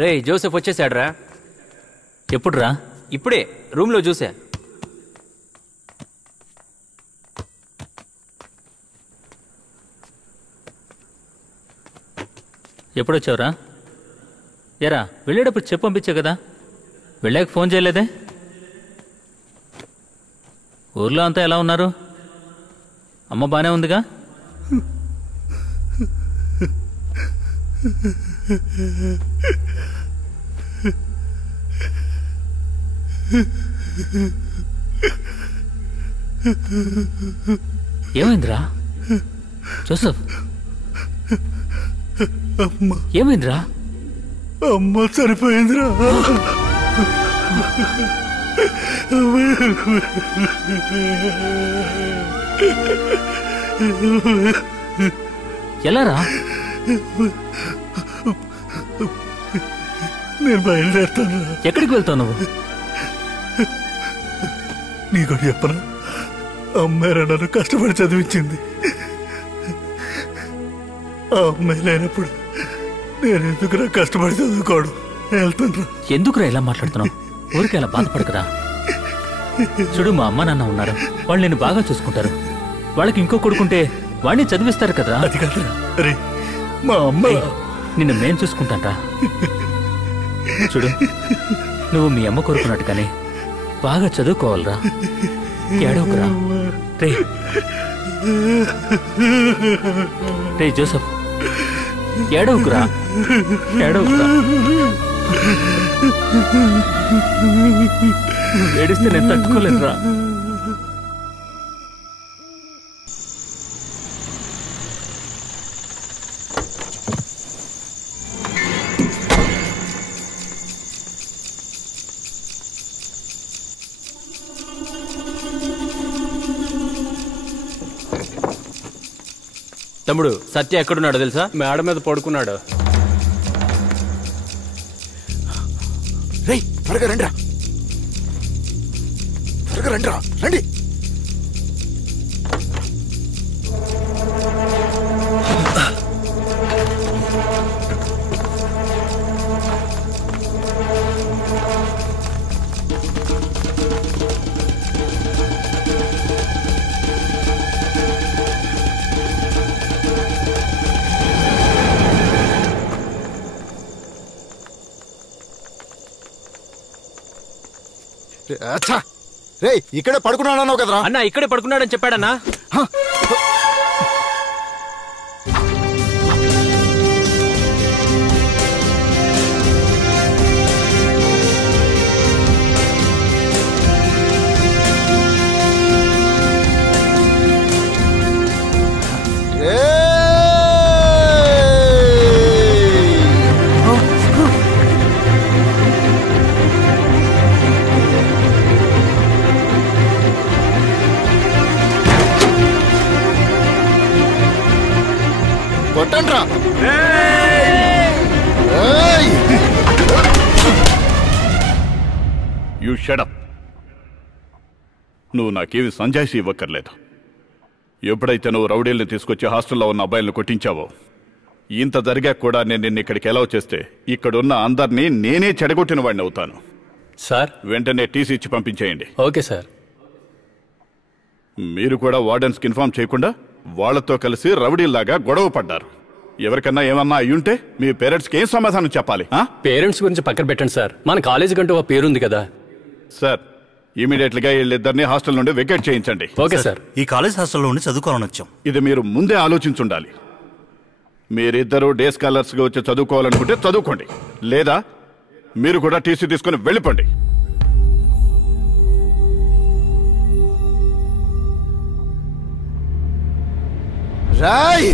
రే Joseph వచ్చేసాడ్రా. ఎప్పుడురా? ఇప్పుడే రూమ్లో చూసా. ఎప్పుడొచ్చావురా? ఎరా వెళ్ళేటప్పుడు చెప్పు పంపించా కదా, వెళ్ళాక ఫోన్ చేయలేదే? ఊర్లో అంతా ఎలా ఉన్నారు? అమ్మ బానే ఉందిగా? ఏమైందిరా జోసెఫ్? ఏమైందిరా? అమ్మ చనిపోయిందిరా. ఎలారా? నేను బయలుదేరుతాను. ఎక్కడికి వెళ్తావు నువ్వు? నీకు చెప్పనా, అమ్మాయి నన్ను కష్టపడి చదివించింది. ఆ అమ్మాయి లేనప్పుడు నేను ఎందుకురా కష్టపడి చదువుకోవడం? వెళ్తాను. ఎందుకురా ఇలా మాట్లాడుతున్నావు? ఊరికి అలా బాధపడకరా. చూడు, మా అమ్మ నాన్న ఉన్నారు, వాళ్ళు నేను బాగా చూసుకుంటారు. వాళ్ళకి ఇంకో కొడుకుంటే వాడిని చదివిస్తారు కదరా. అది కాదురా, అరే మా అమ్మ నిన్ను మేం చూసుకుంటాంరా. చూడు, నువ్వు మీ అమ్మ కోరుకున్నట్టుగానే బాగా చదువుకోవాలరా. ఏడవకురా. రే రే జోసెఫ్, ఏడవకురా, ఏడవకురా. ఏడిస్తే నేను తట్టుకోలేనురా. తమ్ముడు, సత్య ఎక్కడున్నాడో తెలుసా? మేడ మీద పడుకున్నాడు. రేయ్ త్వరగా రండిరా, త్వరగా రండిరా, రండి. రే ఇక్కడే పడుకున్నాను కదరా? అన్న ఇక్కడే పడుకున్నాడని చెప్పాడన్నా. కొట్టండ్రా. You shut up. నువ్వు నాకేమి సంజాయిషి ఇవ్వక్కర్లేదు. ఎప్పుడైతే నువ్వు రౌడీల్ని తీసుకొచ్చి హాస్టల్లో ఉన్న అబ్బాయిలను కొట్టించావో, ఇంత జరిగాక కూడా నేను నిన్ను ఇక్కడికి ఎలా చేస్తే ఇక్కడున్న అందరినీ నేనే చెడగొట్టిన వాడిని అవుతాను. సార్ వెంటనే టీసీ ఇచ్చి పంపించేయండి. Okay sir. మీరు కూడా వార్డెన్స్కి ఇన్ఫార్మ్ చేయకుండా వాళ్లతో కలిసి రౌడీల్లాగా గొడవ పడ్డారు. ఎవరికన్నా ఏమన్నా అయ్యుంటే మీ పేరెంట్స్కి ఏం సమాధానం చెప్పాలి? పేరెంట్స్ గురించి పక్కన పెట్టండి సార్, మన కాలేజీ కంటూ ఒక పేరుంది కదా. సార్, ఇమీడియట్లీగా వీళ్ళిద్దరిని హాస్టల్ నుండి వెకేట్ చేయించండి. Okay sir. ఈ కాలేజ్ హాస్టల్లో ఉండి చదువుకోవాలని వచ్చాం. ఇది మీరు ముందే ఆలోచించుండాలి. మీరిద్దరూ డే స్కాలర్స్గా వచ్చి చదువుకోవాలనుకుంటే చదువుకోండి, లేదా మీరు కూడా టీసీ తీసుకుని వెళ్ళిపోండి. రాయ్